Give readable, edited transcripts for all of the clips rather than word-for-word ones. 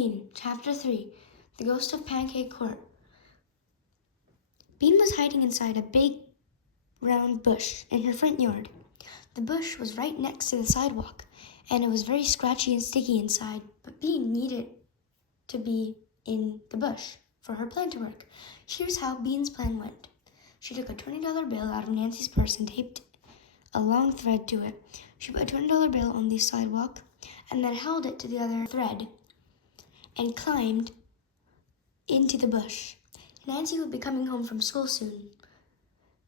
Bean, Chapter 3, The Ghost of Pancake Court. Bean was hiding inside a big, round bush in her front yard. The bush was right next to the sidewalk, and it was very scratchy and sticky inside, but Bean needed to be in the bush for her plan to work. Here's how Bean's plan went. She took a $20 bill out of Nancy's purse and taped a long thread to it. She put a $20 bill on the sidewalk and then held it to the other thread and climbed into the bush. Nancy would be coming home from school soon.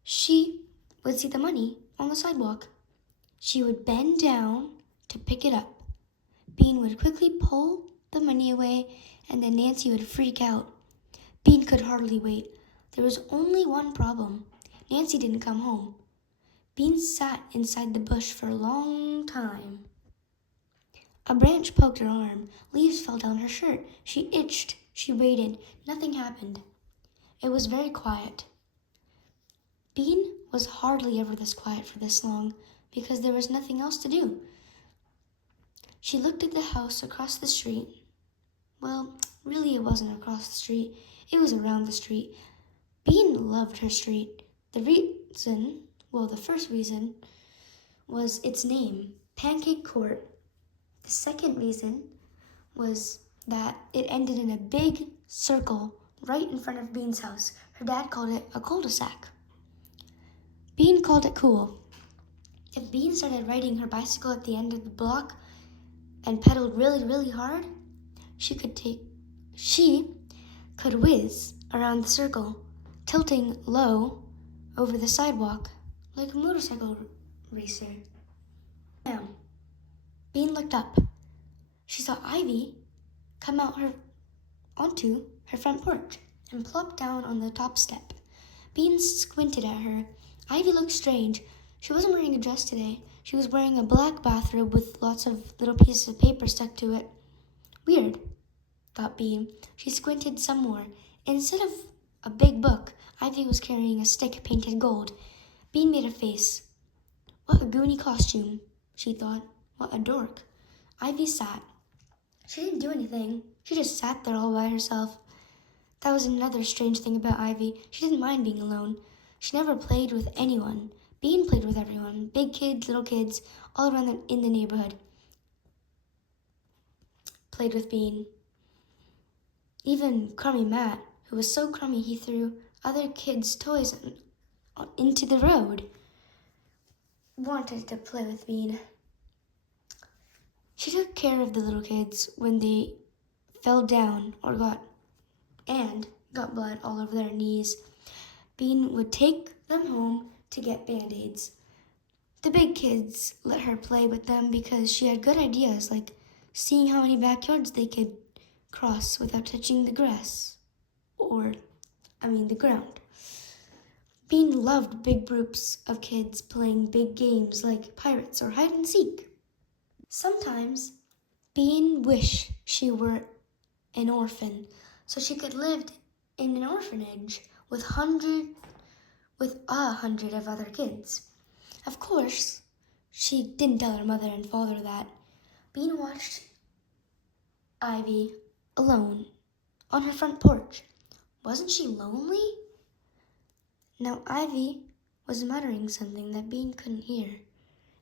She would see the money on the sidewalk. She would bend down to pick it up. Bean would quickly pull the money away, and then Nancy would freak out. Bean could hardly wait. There was only one problem. Nancy didn't come home. Bean sat inside the bush for a long time. A branch poked her arm. Leaves fell down her shirt. She itched. She waited. Nothing happened. It was very quiet. Bean was hardly ever this quiet for this long because there was nothing else to do. She looked at the house across the street. Well, really it wasn't across the street. It was around the street. Bean loved her street. The first reason was its name, Pancake Court. The second reason was that it ended in a big circle right in front of Bean's house. Her dad called it a cul-de-sac. Bean called it cool. If Bean started riding her bicycle at the end of the block and pedaled really, really hard, she could whiz around the circle, tilting low over the sidewalk like a motorcycle racer. Bam! Bean looked up. She saw Ivy come out onto her front porch and plop down on the top step. Bean squinted at her. Ivy looked strange. She wasn't wearing a dress today. She was wearing a black bathrobe with lots of little pieces of paper stuck to it. Weird, thought Bean. She squinted some more. Instead of a big book, Ivy was carrying a stick painted gold. Bean made a face. What a goony costume, she thought. What a dork. Ivy sat. She didn't do anything. She just sat there all by herself. That was another strange thing about Ivy. She didn't mind being alone. She never played with anyone. Bean played with everyone. Big kids, little kids, all around in the neighborhood played with Bean. Even crummy Matt, who was so crummy he threw other kids' toys into the road, wanted to play with Bean. She took care of the little kids when they fell down or got blood all over their knees. Bean would take them home to get Band-Aids. The big kids let her play with them because she had good ideas, like seeing how many backyards they could cross without touching the grass, the ground. Bean loved big groups of kids playing big games like pirates or hide and seek. Sometimes Bean wished she were an orphan, so she could live in an orphanage with a hundred of other kids. Of course, she didn't tell her mother and father that. Bean watched Ivy alone on her front porch. Wasn't she lonely? Now Ivy was muttering something that Bean couldn't hear,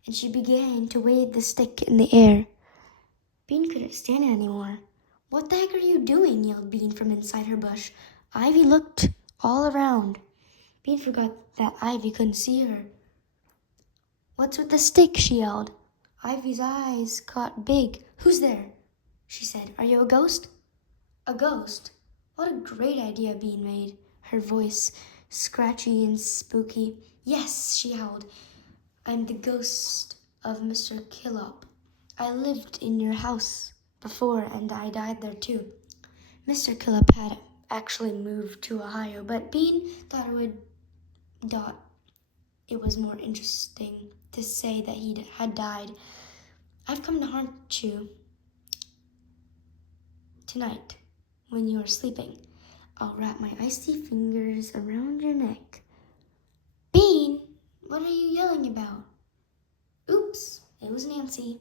and she began to wave the stick in the air. Bean couldn't stand it anymore. What the heck are you doing? Yelled Bean from inside her bush. Ivy looked all around. Bean forgot that Ivy couldn't see her. What's with the stick? She yelled. Ivy's eyes got big. Who's there? She said. Are you a ghost? A ghost? What a great idea Bean made, her voice scratchy and spooky. Yes, she howled. I'm the ghost of Mr. Killop. I lived in your house before and I died there too. Mr. Killop had actually moved to Ohio, but Bean thought it was more interesting to say that he had died. I've come to haunt you tonight when you are sleeping. I'll wrap my icy fingers around your neck. Bean, what are you yelling about? Oops, it was Nancy.